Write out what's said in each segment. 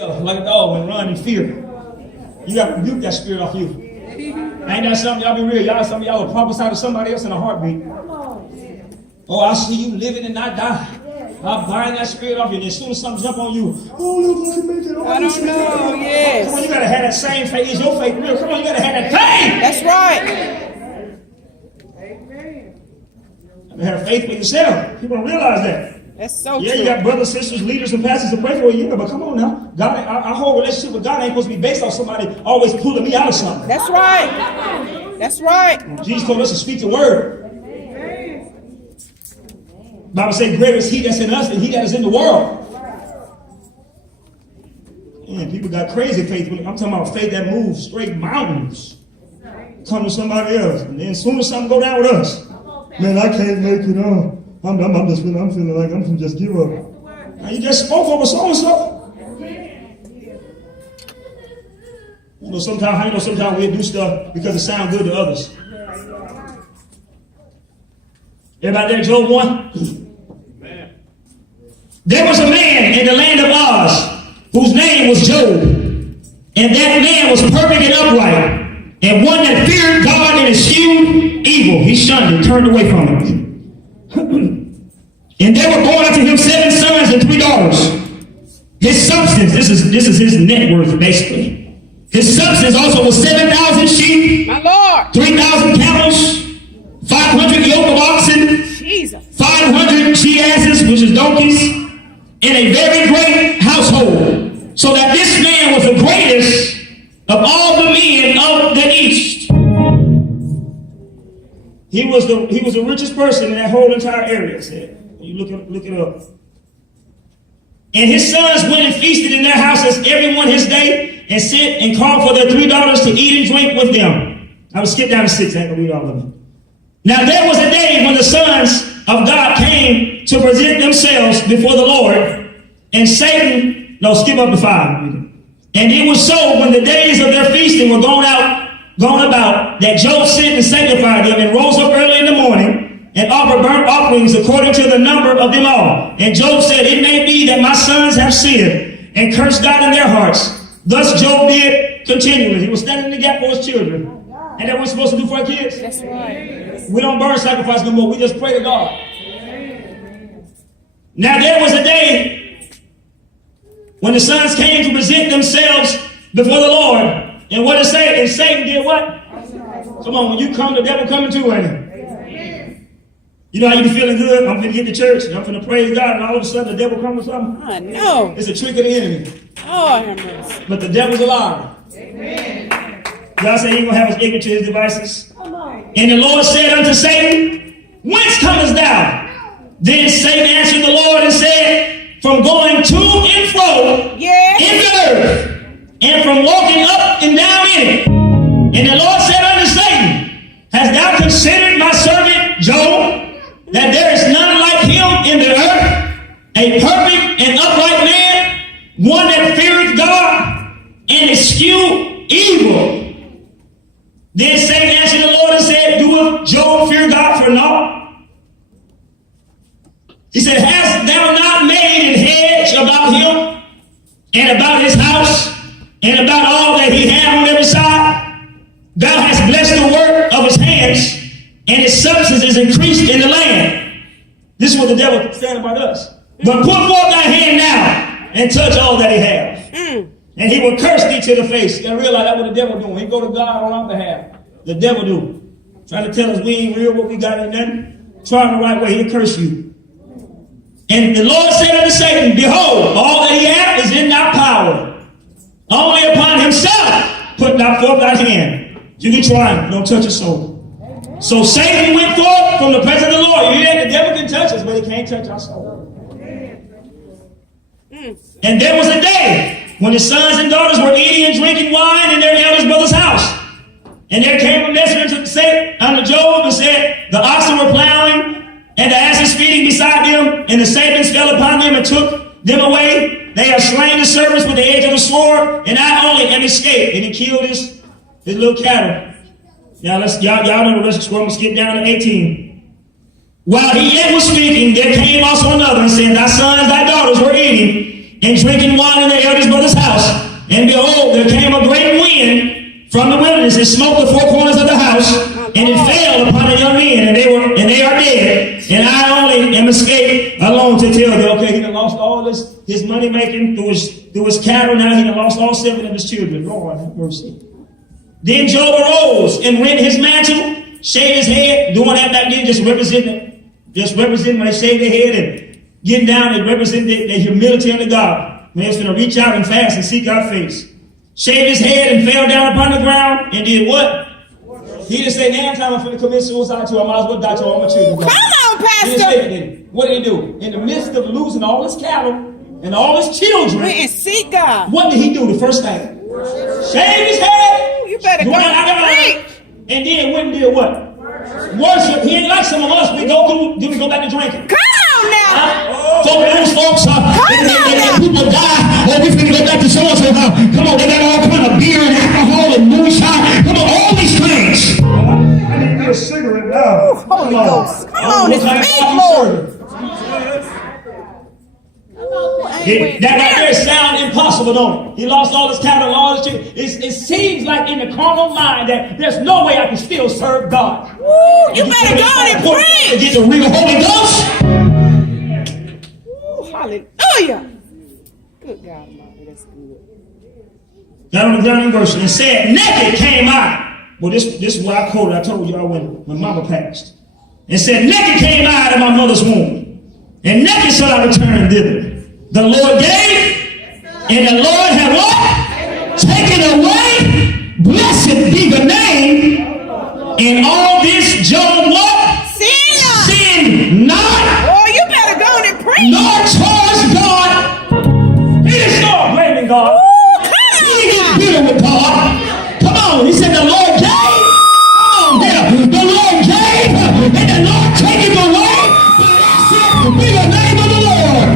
Like a dog and run in fear. You got to rebuke that spirit off you. Ain't that something? Y'all be real. Some of y'all will prophesy to somebody else in a heartbeat. Oh, I see you living and not die. I'll bind that spirit off you. And as soon as something jump on you, oh, look, I can make it. I don't know, yes. Come on, you got to have that same faith. Is your faith real? Come on, you got to have that faith. That's right. You have faith for yourself. People don't realize that. That's so true. You got brothers, sisters, leaders, and pastors to pray for you. But come on now. God, our whole relationship with God ain't supposed to be based on somebody always pulling me out of something. That's right. That's right. Jesus told us to speak the word. The Bible says, greater is he that's in us than he that is in the world. Man, people got crazy faith. I'm talking about faith that moves straight mountains. Come to somebody else. And then as soon as something go down with us, man, I can't make it on. I'm feeling like I'm going to just give up. Now you just spoke over so-and-so. Sometimes we do stuff because it sounds good to others. Everybody there, Job 1? There was a man in the land of Oz whose name was Job. And that man was perfect and upright, and one that feared God and eschewed evil. He shunned it, turned away from it. And there were born unto him 7 sons and 3 daughters. His substance, this is his net worth, basically. His substance also was 7,000 sheep, my Lord, 3,000 camels, 500 yoke of oxen, Jesus, 500 she-asses, which is donkeys, in a very great household. So that this man was the greatest of all the men of the East. He was the richest person in that whole entire area, said. You look it up. And his sons went and feasted in their houses every one his day, and sent and called for their 3 daughters to eat and drink with them. I will skip down to 6, I ain't gonna read all of them. Now there was a day when the sons of God came to present themselves before the Lord, and Satan, no, skip up to 5. And it was so when the days of their feasting were gone about, that Job sent and sanctified them, and rose up early in the morning, and offered burnt offerings according to the number of them all. And Job said, it may be that my sons have sinned, and cursed God in their hearts. Thus Job did continually. He was standing in the gap for his children. And that we're supposed to do for our kids. That's right. We don't burn sacrifice no more. We just pray to God. Now there was a day when the sons came to present themselves before the Lord. And what it say? And Satan did what? Come on, when you come, the devil coming too, ain't it? You know how you be feeling good? I'm going to get to church, and I'm going to praise God, and all of a sudden the devil comes with something? I know. It's a trick of the enemy. Oh, I know. But the devil's a liar. Amen. God said he ain't going to have us ignorant to his devices. And the Lord said unto Satan, whence comest thou? Then Satan answered the Lord and said, from going to and fro in the earth, and from walking up and down in it. And the Lord said unto Satan, hast thou considered my servant Job, that there is none like him in the earth, a perfect and upright man, one that feareth God and eschew evil? Then Satan answered the Lord and said, doeth Job fear God for naught? He said, hast thou not made an hedge about him, and about his house, and about all that he had on every side? Thou hast blessed the work of his hands, and his substance is increased in the land. This is what the devil said about us. But put forth thy hand now, and touch all that he has. And he will curse thee to the face. You gotta realize that's what the devil doing. He go to God on our behalf. The devil do. Trying to tell us we ain't real, what we got ain't nothing. Try the right way, he'll curse you. And the Lord said unto Satan, behold, all that he hath is in thy power. Only upon himself put thou forth thy hand. You can try him, don't touch his soul. So Satan went forth from the presence of the Lord. You hear, the devil can touch us, but he can't touch our soul. And there was a day when the sons and daughters were eating and drinking wine in their eldest brother's house. And there came a messenger to say unto Job and said, the oxen were plowing, and the asses feeding beside them, and the Satans fell upon them and took them away. They have slain the servants with the edge of the sword, and I only am escaped. And he killed his little cattle. Now y'all know the rest of the story. I'm going to skip down to 18. While he yet was speaking, there came also another and said, thy sons, thy daughters were eating, and drinking wine in their eldest brother's house. And behold, there came a great wind from the wilderness and smote the four corners of the house, and it fell upon the young men, and they are dead. And I only am escaped alone to tell them, okay, he done lost all his money making through his cattle. Now he done lost all 7 of his children. Lord have mercy. Then Job arose and rent his mantle, shaved his head, doing that back then, just representing when they shaved their head and getting down and representing their humility unto God. When they was going to reach out and fast and seek God's face. Shaved his head and fell down upon the ground and did what? He didn't say, man, time I'm going to commit suicide too. I might as well die to all my children. Come on, Pastor. He didn't say that, did he? What did he do? In the midst of losing all his cattle and all his children, Went and seek God. what did he do the first thing? Shaved his head. Ooh, you better go and preach. And then went and did what? Worship. He ain't like some of us. We go back to drinking. Come on now. So those folks and people die. Oh, we finna go back to so-and-so house. Come on, they got all kind of beer and alcohol and moonshine. Come on, all these things. I need to get a cigarette now. Holy Ghost. Come on, it's big, Lord. That right there sound impossible, don't it? He lost all his cattle, all his children. It seems like in the carnal mind that there's no way I can still serve God. Woo, you better go and To preach. get the real Holy Ghost. Ooh, hallelujah. Good God Almighty, that's good. Got on the ground in verse and said, naked came I. Well, this is what I quoted. I told y'all when Mama passed. And said, naked came I out of my mother's womb. And naked shall I return thither. The Lord gave, and the Lord had what? Taken away. Blessed be the name. And all this Job what? Sin not. Oh, you better go and preach. Nor charge God. He didn't start blaming God. He didn't get bitter with God. Come on. He said the Lord gave. Come on here. The Lord gave, and the Lord taken away. Blessed be the name of the Lord.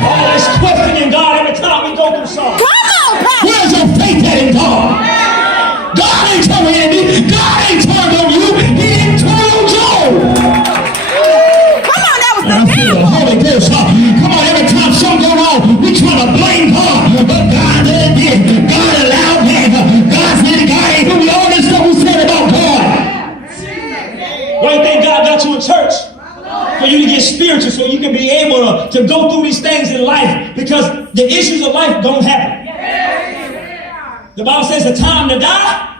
All this questioning God every time we go through something. Come on, Pastor. Where's your faith at in God? God ain't turned on you. God ain't turned on you. He didn't turn on Job. Come on, that was I the feel the devil. Holy Ghost. Come on, every time something goes wrong, we try to blame God. But God did. God allowed that. God said God ain't doing all this stuff we said about God. Why do you think God got you in church? For you to get spiritual, so you can be able to go through these things in life, because the issues of life don't happen. The Bible says a time to die,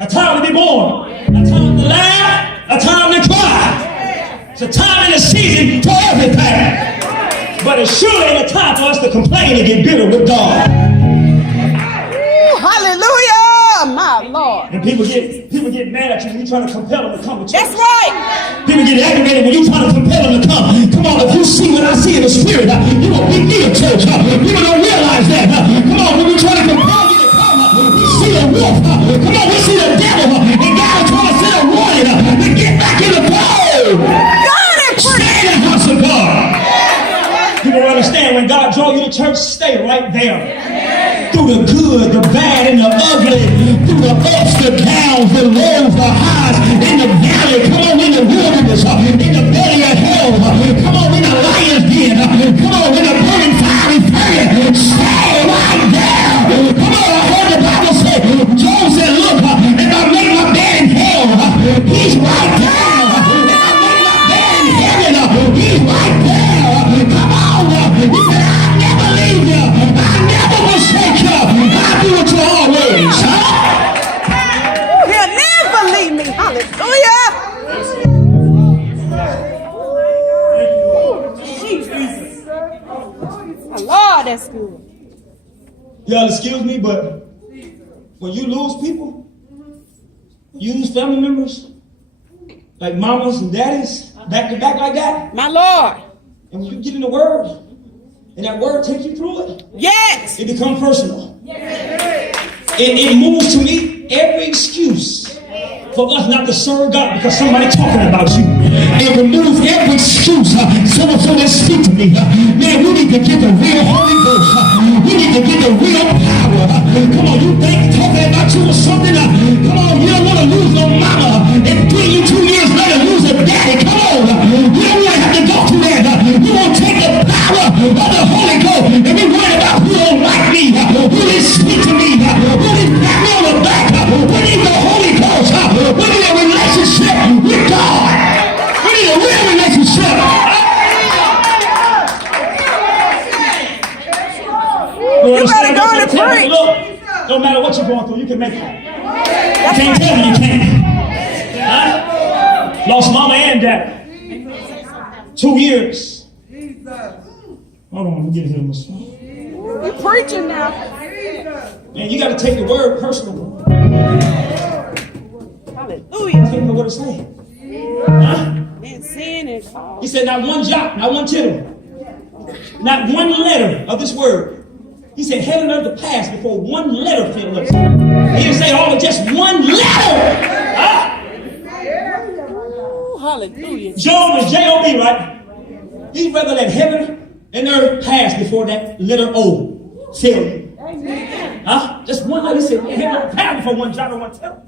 a time to be born, a time to laugh, a time to cry. It's a time and a season for everything. But it's surely ain't a time for us to complain and get bitter with God. Ooh, hallelujah, my Lord. And people get mad at you when you try to compel them to come to church. That's right. People get aggravated when you try to compel them to come. Come on, if you see what I see in the spirit, you won't be near church. People don't realize that. Come on, when we try to compel you to come, we see the wolf. Come on, we see the devil. And God is trying to send a warning to get back in the fold. God and Stay preach. in the house of God. People don't understand when God draw you to church, stay right there. Through the good, the bad, and the ugly. Through the ups, the downs, the lows, the highs, in the valley. Come on, in the wilderness, in the belly of hell. Come on, in the lion's den. Come on, in the burning fiery furnace. Stay right there. Come on, I heard the Bible say, Job said, look, if I make my bed in hell, he's right there. If I make my bed in heaven, he's right there. Come on. He said, I'll never leave you. I'll never forsake you. I'll do it to always. He'll never leave me. Hallelujah. Jesus. My Lord, that's good. Y'all excuse me, but when you lose people, you lose family members, like mamas and daddies, back to back like that, My Lord. and when you get in the Word, and that Word takes you through it, Yes. it becomes personal. It moves to me every excuse for us not to serve God because somebody talking about you. It removes every excuse. So-and-so that speak to me. Man, we need to get the real Holy Ghost. We need to get the real power. Come on, you think talking about you or something? Come on, you don't want to lose no mama. And 2 years later, lose a daddy. Come on. You don't want to have to go through that. You want to take the power of the Holy Ghost and be worried about who somebody else to tell you, look, no matter what you're going through, you can make it. You can't tell me you can't. Huh? Lost mama and daddy. 2 years. Hold on, let me get him a song. You preaching now. Man, you got to take the word personal. Hallelujah. Take what it's saying. Huh? And sin and all. He said, not one jot, not one tittle, not one letter of this word. He said, heaven and earth will pass before one letter failed us. He didn't say all, but just one letter. Huh? Ooh, hallelujah. Job is J-O-B, right? He'd rather let heaven and earth pass before that letter O fail you. Huh? Just one letter. He said, heaven and earth pass before one jot or one tittle.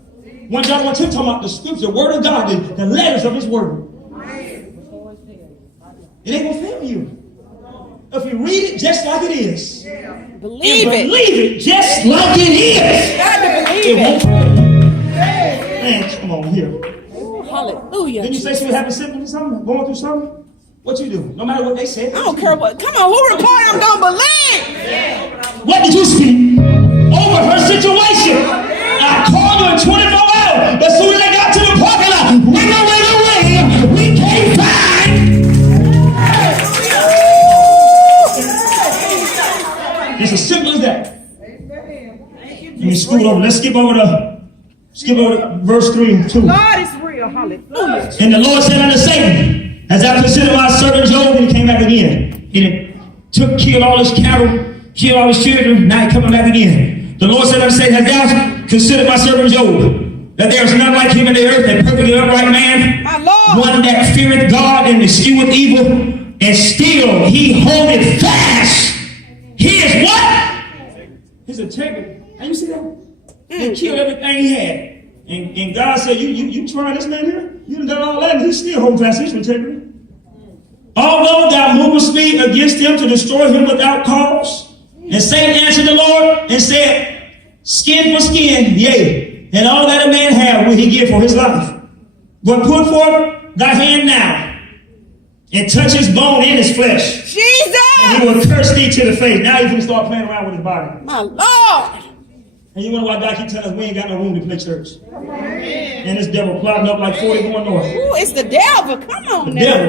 One jot or one tittle, talking about the scripture, the word of God, the letters of his word. It ain't going to fail you. If you read it just like it is, believe it. Believe it just like it is. Got to believe It won't fail you. Man, come on here. Ooh, hallelujah. Didn't you say she was having symptoms or something? Going through something? What you do? No matter what they say. I don't care what. Come on, who report I'm going to believe? What did you speak over her situation? I called you in 24 hours. But as soon as I got to the parking lot, wait, we can't find. It's as simple as that. Let me scoot over. Let's skip over to verse 3 and 2. God is real. Hallelujah. And the Lord said unto Satan, as I considered my servant Job, and he came back again. And killed all his cattle, killed all his children, now he coming back again. The Lord said unto Satan, hast thou considered my servant Job, that there is none like him in the earth, a perfectly upright man, My Lord. one that feareth God and escheweth evil, and still he holdeth fast his what? His integrity. And you see that? He killed everything he had. And God said, you try this man here? You done all that, and he's still holding fast his integrity. Although thou movest me against him to destroy him without cause. And Satan answered the Lord and said, skin for skin, yea, and all that a man have will he give for his life. But put forth thy hand now, and touch his bone in his flesh. Jesus! And he will curse thee to the face. Now he's going to start playing around with his body. My Lord! And you wonder why God keep telling us we ain't got no room to play church. And this devil plotting up like 40 going north. Ooh, it's the devil. Come on The now.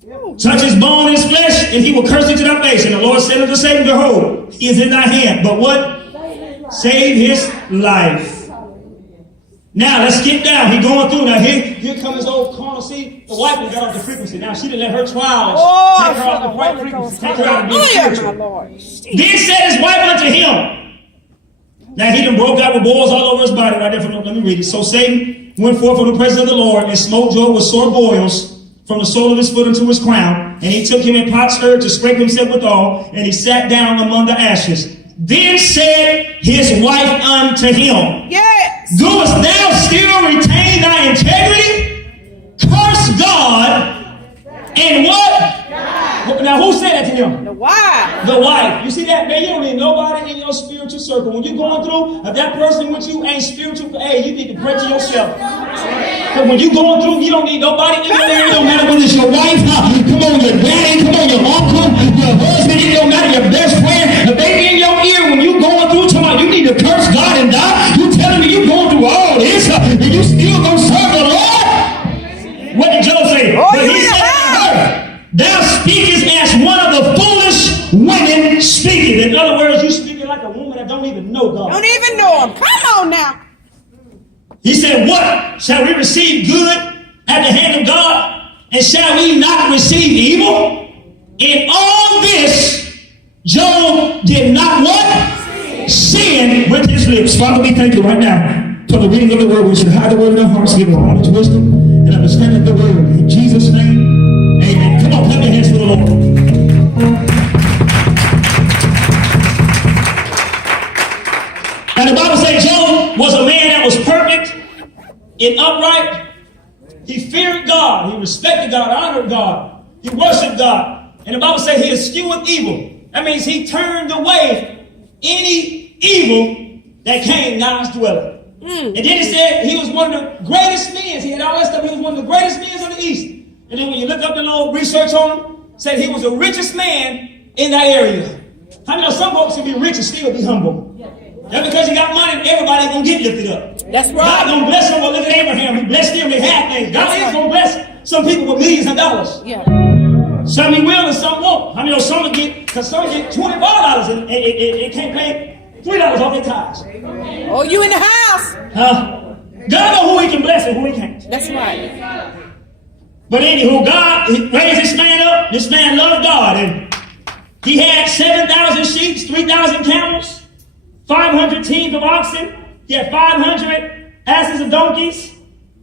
devil. Touch his bone in his flesh, and he will curse thee to thy face. And the Lord said unto Satan, behold, he is in thy hand. But what? Save his life. Now, let's skip down. He going through. Now, here comes his old carnal. See, the wife got off the frequency. Now, she didn't let her trials take her off the right frequency. Take her out of being spiritual. My Lord. Then said his wife unto him. Now, he done broke out with boils all over his body right there. Let me read it. So Satan went forth from the presence of the Lord and smote Job with sore boils from the sole of his foot unto his crown. And he took him in pots stirred to scrape himself withal. And he sat down among the ashes. Then said his wife unto him, Yes. doest thou still retain thy integrity? Curse God and what? Now who said that to him? The wife. The wife. You see that? Man, you don't need nobody in your spiritual circle. When you're going through, if that person with you ain't spiritual, hey, you need to pray to yourself. But when you're going through, you don't need nobody in there. It don't matter whether it's your wife, come on, your daddy, come on, your uncle, your husband, it don't matter, your best friend. If they in your ear when you going through, tomorrow, you need to curse God and die. You telling me you going through all this, and you still gonna serve the Lord? What did Job say? Oh, But he said to her, thou speakest as one of the foolish women speaking. In other words, you speaking like a woman that don't even know God. Don't even know him. Come on now. He said, what? Shall we receive good at the hand of God? And shall we not receive evil? In all this, Job did not what? Sin with his lips. Father, we thank you right now for the reading of the word. We should hide the word in our hearts, give us knowledge, wisdom, and understanding of the word. In Jesus' name, amen. Come on, clap your hands for the Lord. And the Bible says Job was a man that was perfect and upright. He feared God. He respected God, honored God. He worshiped God. And the Bible says he eschewed evil. That means he turned away any evil that came nigh his dwelling. And then he said he was one of the greatest men. He had all that stuff. He was one of the greatest men of the East. And then when you look up the little research on him, said he was the richest man in that area. How many know some folks can be rich and still be humble? That's because you got money, everybody gonna get lifted up. That's right. God gonna bless them. Look at Abraham. He blessed them. They had things. God is gonna bless some people with millions of dollars. Yeah. Some he will and some won't. How many know some will get, because some get $24 and can't pay $3 off their tithes. Oh, you in the house? God know who he can bless and who he can't. That's right. But anywho, God raised this man up. This man loved God, and he had 7,000 sheep, 3,000 camels, 500 teams of oxen. He had 500 asses and donkeys,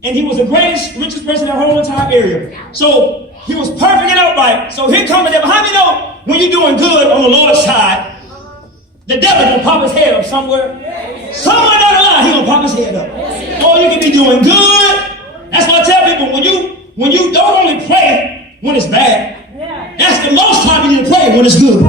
and he was the greatest, richest person in the whole entire area. So he was perfect and upright. So here comes the devil. How many know when you're doing good on the Lord's side, the devil gonna pop his head up somewhere? Somewhere down the line, he gonna pop his head up. Oh, you can be doing good. That's what I tell people. When you don't only pray when it's bad, that's the most time you need to pray when it's good.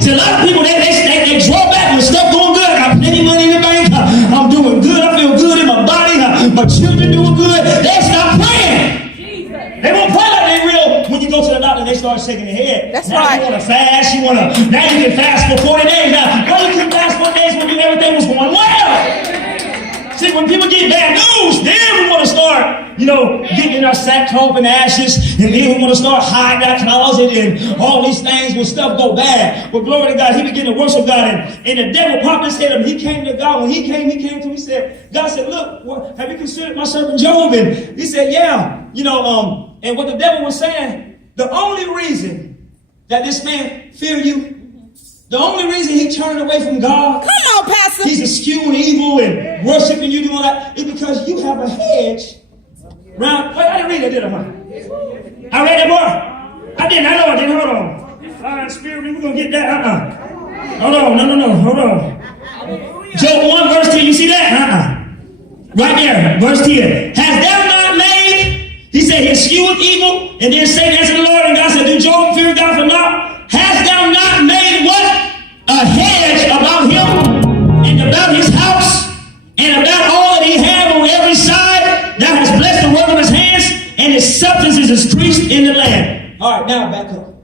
See, a lot of people, they draw back when stuff going good. I got plenty of money in the bank. I'm doing good. I feel good in my body. My children doing good. They stop praying. They won't pray like they real. When you go to the doctor, they start shaking their head. That's now right. You want to fast. Now you can fast for 40 days. Now, why you couldn't fast 40 days when everything was going well? See, when people get bad news, then we want to start, getting in our sackcloth and ashes, and then we want to start hiding our closet and all these things when stuff go bad. But glory to God, he began to worship God, and the devil popped his head up. He came to God. When he came to him, he said, God said, look, have you considered my servant Job? And he said, yeah. And what the devil was saying, the only reason that this man feared you, the only reason he turned away from God, come on, Pastor, he's eschewing evil and worshiping you, doing that, is because you have a hedge round. Wait, I didn't read that, did I? I read that more. I didn't. I know I didn't. Hold on. Spirit, we're going to get that. Hold on. No. Hold on. Job 1, verse 10. You see that? Right there. Verse 10. Has thou not made? He said, he escheweth evil. And then Satan answered the Lord. And God said, do Job fear God for naught? Hast thou not made what? A hedge about him and about his house and about all that he had on every side. Thou hast blessed the work of his hands, and his substance is increased in the land. All right, now back up.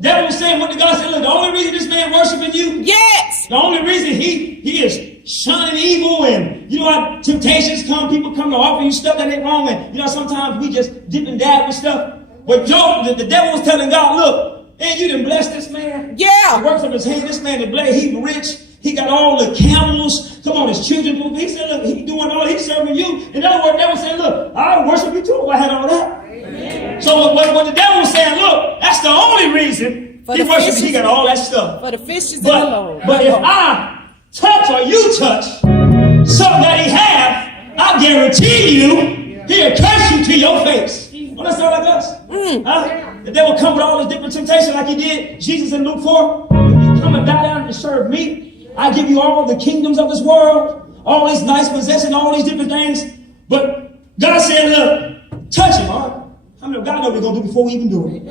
Devil was saying what the God said. Look, the only reason this man worshiping you, yes, the only reason he is shunning evil, and you know how temptations come, people come to offer you stuff that ain't wrong, and sometimes we just dip and dab with stuff. But Job, the devil was telling God, look, man, you done blessed this man. Yeah. The works of his hand, this man, he's rich. He got all the camels. Come on, his children. He said, look, he's doing all, he's serving you. In other words, the devil said, look, I worship you too if I had all that. Amen. So what the devil was saying, look, that's the only reason he worships. He got all that stuff. For the fishes and the Lord. But if I touch or you touch something that he have, I guarantee you, he'll curse you to your face. Well, that sound like us. The devil come with all his different temptations like he did Jesus in Luke 4. If you come and bow down and serve me, I give you all the kingdoms of this world, all these nice possessions, all these different things. But God said, look, touch him, all right? I mean, God knows what we're going to do before we even do it.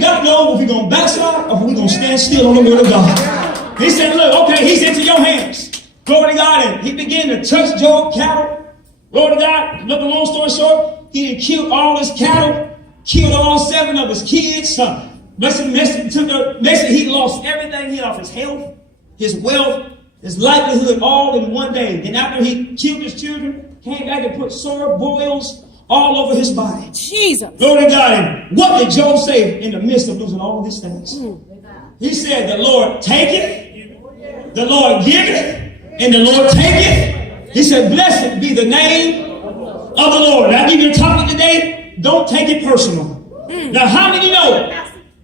God knows if we're going to backslide or if we're going to stand still on the word of God. He said, look, okay, he's into your hands. Glory to God. And he began to touch Job's cattle. Glory to God. Look, a long story short, he had killed all his cattle, killed all 7 of his kids. He lost everything. He lost his health, his wealth, his livelihood, all in one day. And after he killed his children, came back and put sore boils all over his body. Jesus. Glory to God. And what did Job say in the midst of losing all these things? He said, the Lord taketh, the Lord giveth, and the Lord taketh. He said, blessed be the name of the Lord. I give you a topic today. Don't take it personal. Now, how many know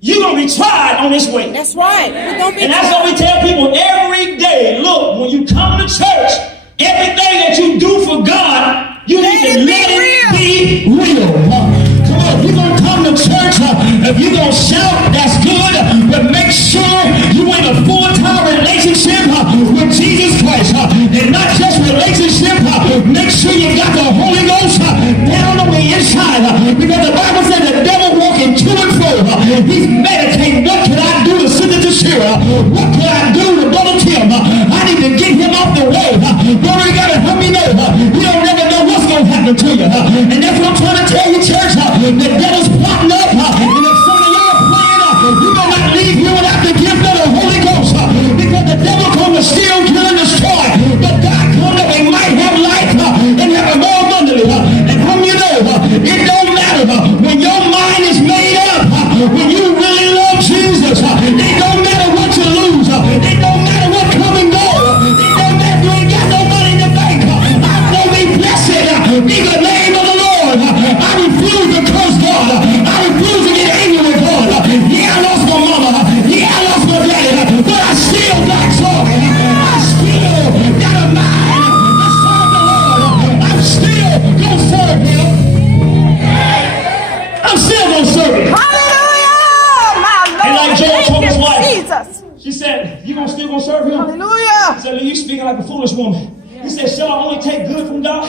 you're going to be tried on this way? That's right. And that's what we tell people every day. Look, when you come to church, everything that you do for God, you need to let it be real. Come on, if you're going to come to church, if you're going to shout, that's good. But make sure you in a full-time relationship with Jesus Christ. And not just relationship, make sure you got the Holy Ghost down on the inside. Because the Bible said the devil walking to and fro. He's meditating, what can I do to send it to Shira? What can I do to brother Tim? I need to get him off the road. Glory to God, and help me know. You don't never know what's going to happen to you. And that's what I'm trying to tell you, church. The devil's plotting up. And if some of y'all are praying, you better not leave here without the gift of the Holy Ghost. said, you speaking like a foolish woman. He said, shall I only take good from God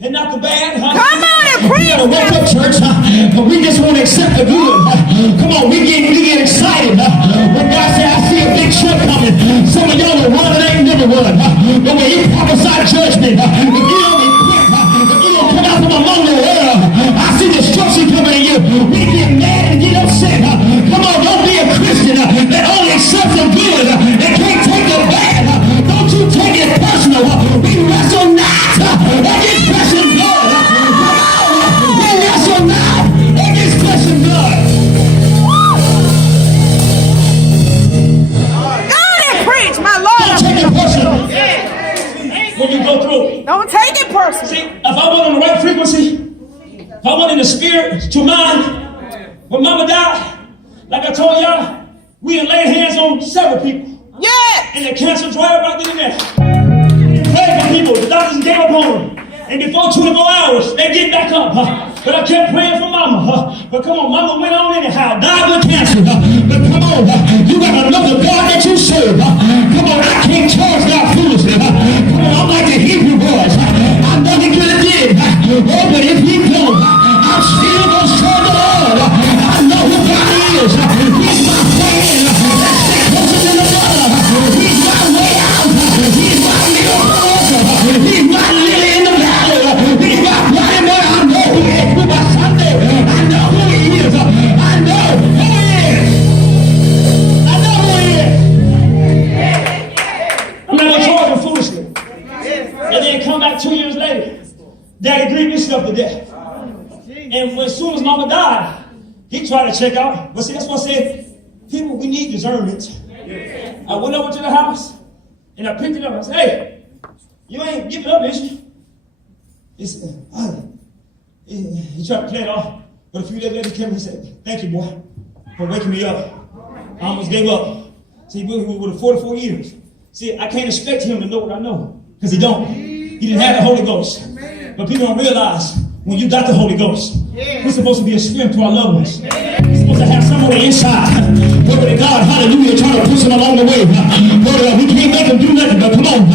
and not the bad? Huh? Come on and preach. You gotta wake up, church, but we just want to accept the good. Come on, we get excited. When God said, I see a big truck coming. Some of y'all are running, ain't never run. But when you prophesy judgment, if you don't be quick, if you don't come out from among the world, I see destruction coming to you. We get mad and get upset. Come on, don't be a Christian that only accepts the good and can't take the bad. Don't you take it personal. We wrestle not against flesh and blood. We wrestle not against flesh and blood. Go and preach, my Lord. Don't take it personal. When you go through. Don't take it personal. See, if I went on the right frequency, if I went in the spirit to mind, when Mama died, like I told y'all, we had laid hands on several people. Yeah. And the cancer dried right then and there. We prayed for people. The doctors gave up on them. And before 24 hours, they get back up. But I kept praying for Mama. But come on, Mama went on anyhow, died with cancer. But come on, you got to know the God that you serve. Come on, I can't charge God foolishly. Come on, I'm like the Hebrew boys. I'm nothing good at it. Oh, but if He don't, I'm still going to serve the Lord. I know who God is. He's my friend. That's stick closer than the blood. He's my way out. He's my miracle. He's my lily in the valley. He's my bright boy. I know who He is. My Sunday. I know who He is. I know who He is. I know who He is. I'm not going to charge Him foolishly. And then come back 2 years later. Daddy grieved himself to death. And as soon as Mama died, he tried to check out. But see, that's what I said. People, we need discernment. I went over to the house and I picked it up. I said, hey, you ain't giving up, is you? He said, he tried to play it off. But a few days later he came and he said, thank you, boy, for waking me up. I almost gave up. See, we were 44 years. See, I can't expect him to know what I know. Because he don't. He didn't have the Holy Ghost. But people don't realize when you got the Holy Ghost, we're supposed to be a strength to our loved ones. We're supposed to have someone on the inside. Glory to God, hallelujah, trying to push them along the way. Glory to God, we can't make them do nothing, but come on.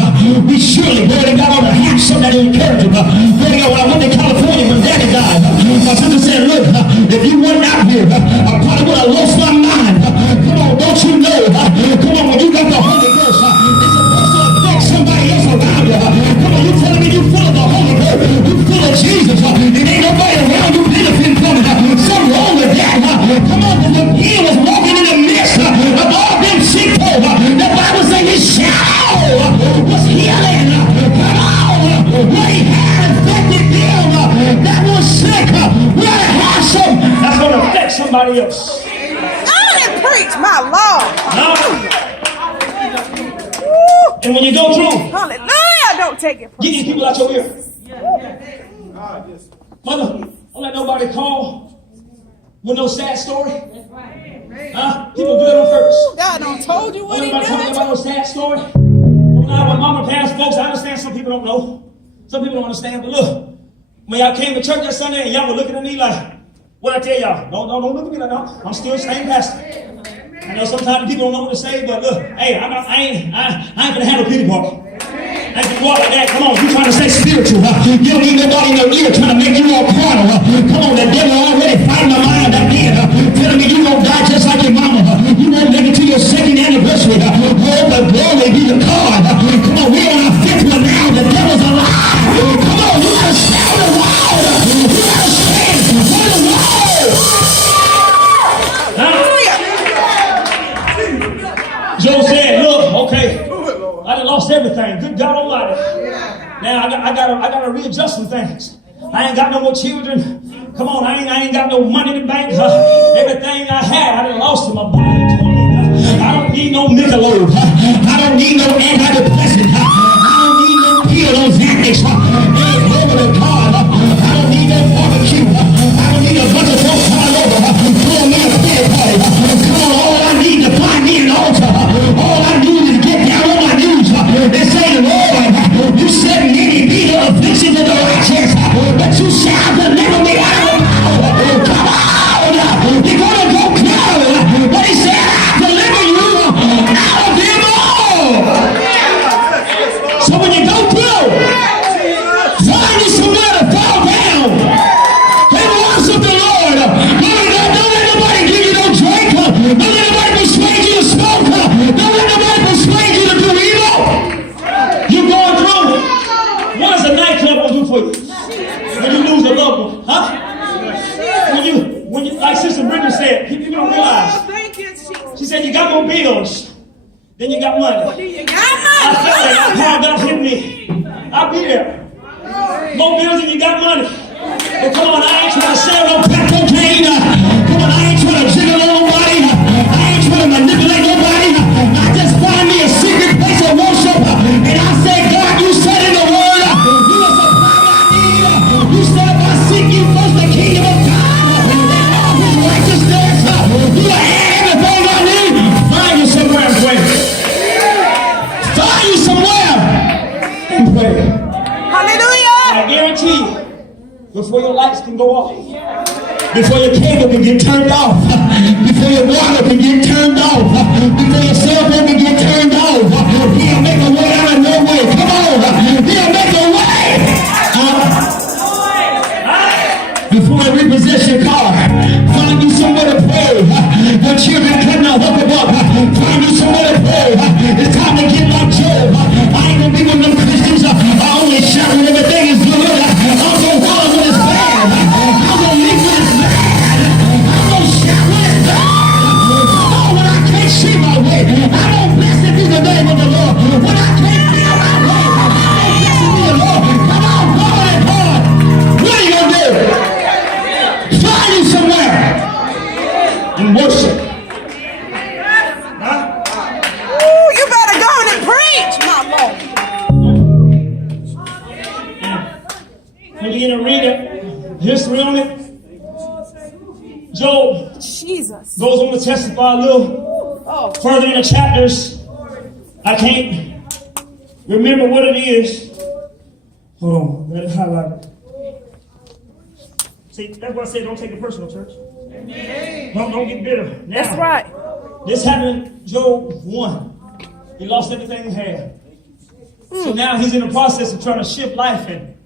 We surely, glory to God, ought to have something that will encourage them. Glory to God, when I went to California when Daddy died, my sister said, look, if you weren't out here, I probably would have lost my mind. Come on, don't you know? Come on, when you got the Holy Ghost, it's supposed to affect somebody else around you. Come on, you telling me you full of the Holy Ghost, you full of Jesus, and ain't nobody around you benefiting from it. Something wrong with that. Come on, he was walking in the midst of all them sick folk. The Bible says his shadow was healing. Come on, what he had affected them that was sick. We ought to have some that's going to affect somebody else. Go and preach, my Lord. And when you go through, Hallelujah, don't take it get personal. these people out your ear. Mother, don't let nobody call with no sad story. People good on first. God done told you what He Don't talking did. about no sad story. When Mama passed, folks, I understand some people don't know. Some people don't understand. But look, when y'all came to church that Sunday and y'all were looking at me like, what I tell y'all? Don't look at me like that. I'm still the same pastor. I know sometimes people don't know what to say, but look, hey, I ain't gonna have a pity party. I can walk like that. Come on, you trying to stay spiritual. You don't need nobody in your ear trying to make you all carnal. Come on, the devil already fighting my mind again. Telling me you gonna die just like your mama. You won't make it to your second anniversary. Oh, but glory be to God. Come on, we're on our fifth one now. The devil's alive. Come on, you gotta stand the wild. You gotta stand for the Lord. Joe said, look, okay, I done lost everything. Good God Almighty. Now I gotta readjust some things. I ain't got no more children. Come on, I ain't got no money in the bank. Everything I had, I done lost in my body. I don't need no Michelob. I don't need no antidepressant. I don't need no pill on Xanax. Hey, glory to God. I don't need no barbecue. I don't need a bunch of folks all over. Pull me a pity party. Come on, all I need to find me an altar. All I need is to get down on my knees and say, Lord, you said many be the afflictions of the righteous, but you shall deliver me out of them all. Come on, you're going to go cloud. But he said, I'll deliver you out of them all. me. I'll be there. More bills than you got money. But come on, I ain't trying to sell no crack cocaine. Come on, I ain't trying to jiggle on nobody. I ain't trying to manipulate nobody. I just find me a secret place of worship. And I say, God, you said in the word, you will supply my need. You said if I seek you first the kingdom of God and all his righteousness, you will add everything I need. Find you somewhere and pray. Find you somewhere and pray. Hallelujah. I guarantee you, before your lights can go off, before your cable can get turned off, before your water can get turned off, before your cell phone can get turned off, he'll make a way out of no way. Come on, he'll make a way. Before I repossess your car, find you somewhere to pray. Your children cutting out, hook them up. Find you somewhere to pray. It's time to get like Job. I ain't gonna be one of them Christians. I only shout when everything is good. I'm gonna run when it's bad. I'm gonna leave when it's bad. I'm gonna shout when it's bad. Come on, when I can't see my way, I'm gonna bless it through the name of the Lord. When I can't feel my way, I'm gonna bless it through the Lord. Come on, God and God. What are you gonna do? Find you somewhere and worship. Ooh, you better go and preach, my Lord. When you gonna read it, history on it, Job Jesus. goes on to testify a little further in the chapters. I can't remember what it is. Hold on, let it highlight it. See, that's why I said don't take it personal, church. Don't get bitter. Now, That's right. this happened in Job 1. He lost everything he had. So now he's in the process of trying to shift life and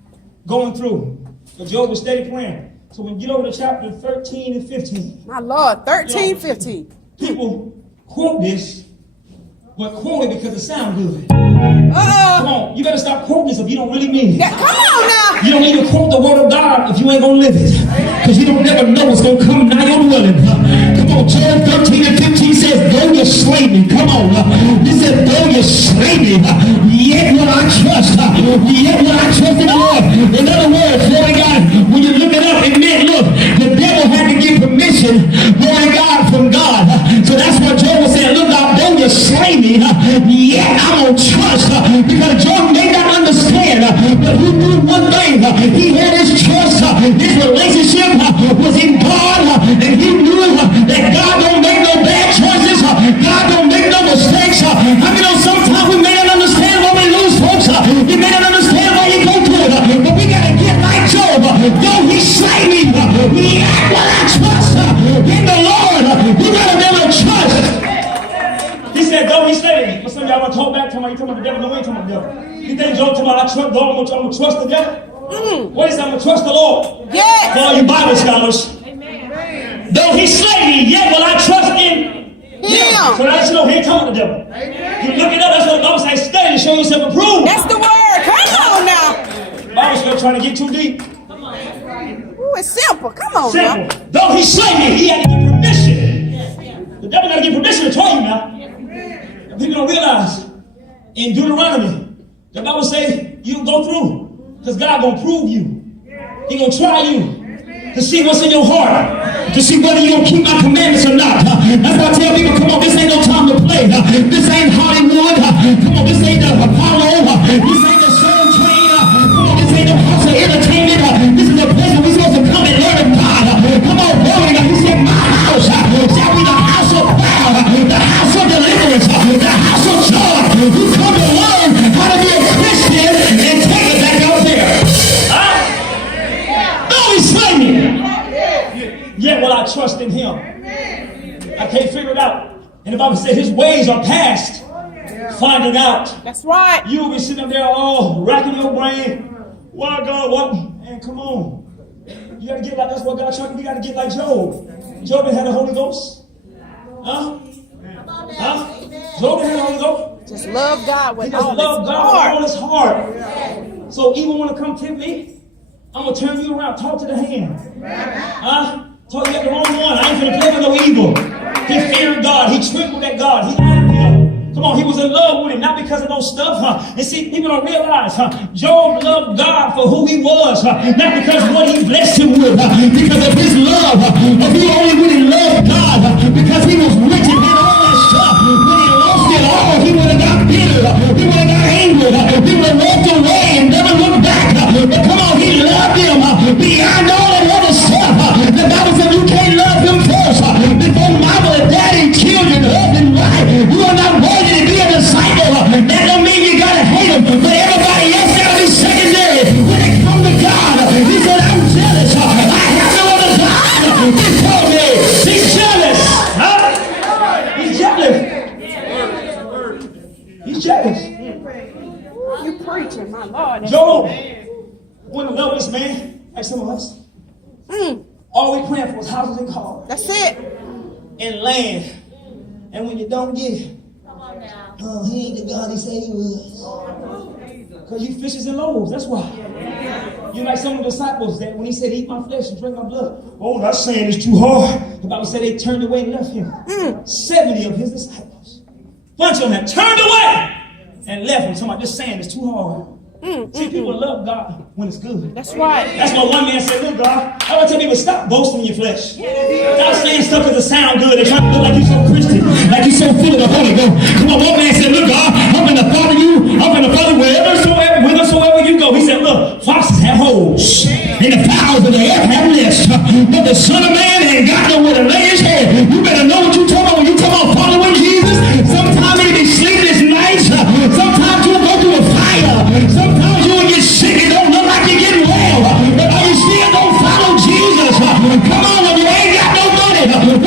going through. But Job was steady praying. So when you get over to chapter 13 and 15, My Lord. 13, 15. people quote this, but quote it because it sounds good. Come on, you better stop quoting this if you don't really mean it. Yeah, come on now. You don't need to quote the word of God if you ain't gonna live it. Because you don't never know what's gonna come nigh your dwelling. Come on, Job 13 and 15 says, though you slay me, come on. He said, though you slay me, yet will I trust. Yet will I trust in the Lord. In other words, Lord God, when you look it up, it meant, look, the devil had to get permission, Lord God, from God. So that's what Job was saying, look, God, though you slay me, yet I'm gonna trust. Because Job may not understand, but he knew one thing. He had his trust, his relationship was in God, and he knew that God don't make no bad choices. God don't make no mistakes. I mean, sometimes we may not understand why we lose folks. We may not understand why you go through it, but we gotta get like Job. Though he slay me, yet will I trust in the Lord. We gotta be able to trust. He said, though he slay me. But some of y'all want to talk back to him. You talking about the devil? No, we ain't talking about the devil. You think Job talking about I trust God? I'm gonna trust the devil? What is that? I'm gonna trust the Lord. Yes. For all you Bible scholars. Amen. Though he slay me, yet will I trust in him. So that's, you know, he ain't talking to the devil. Amen. You look it up, that's what the Bible says, study to show yourself approved. That's the word. Come on now. The Bible's still trying to get too deep. Ooh, it's simple. Come on Simple. now. Though he slay me, he had to get permission. The devil got to get permission to tell you now. And people don't realize in Deuteronomy, the Bible say you can go through because God gonna prove you. He gonna try you to see what's in your heart, to see whether you gonna keep my commandments or not. That's why I tell people, come on, this ain't no time to play. This ain't Hollywood. Come on, this ain't the Apollo. This ain't the Soul Train. Come on, this ain't the house of entertainment. This is a place where we're supposed to come and learn of God. Come on, glory to God. He said, my house shall be the house of prayer, the house of deliverance, the house of joy. We come to learn how to be a Christian and take it back out there. He slay me. Yet will I trust in him. I can't figure it out. And the Bible says his ways are past finding out. That's right. You'll be sitting up there all racking your brain. Why God, what? Man, come on. You gotta get like, that's what God trying. We gotta get like Job. Job had the Holy Ghost. Huh? Job had the Holy Ghost. Just love God with He just all loved his God heart. with all his heart. So even want to come tempt me, I'm going to turn you around. Talk to the hand. Talk to the wrong one. I ain't going to play with no evil. He feared God. He trembled at God. He honored him. Come on, he was in love with him, not because of no stuff. And see, people don't realize Job loved God for who he was, not because of what he blessed him with, because of his love. He only really loved God because he was rich and had all that stuff. When he lost it all, he would have got bitter, he would have got angry, he would have walked away and never looked back. But come on, he loved him beyond all that other stuff. The Bible said you can't love him first before mama and daddy, children, husband, wife. You are not worthy to be a disciple. That don't mean you gotta hate him, but everybody else gotta be secondary. When it comes to God, he said, I'm jealous. I have no other God before me. He's jealous. Huh? He's jealous. He's jealous. You preaching, my Lord. Job wouldn't love this man like some of us. All we praying for is houses and cars. That's it. And land. And when you don't get it, he ain't the God he said he was. Because you fishes and loaves, that's why. You're like some of the disciples that when he said, eat my flesh and drink my blood. Oh, that saying is too hard. The Bible said they turned away and left him. 70 of his disciples. Bunch of them had turned away and left him. Talking about this saying is too hard. See, people love God when it's good. That's right. That's why one man said, look, God, I want to tell people, stop boasting in your flesh. Stop saying stuff because it sound good and trying to look like you're so Christian, like you're so full of the Holy Ghost. Come on, one man said, look, God, I'm going to follow you. I'm going to follow whithersoever you go. He said, look, foxes have holes and the fowls of the air have nests, but the Son of Man ain't got nowhere to lay his head. You better know what you're talking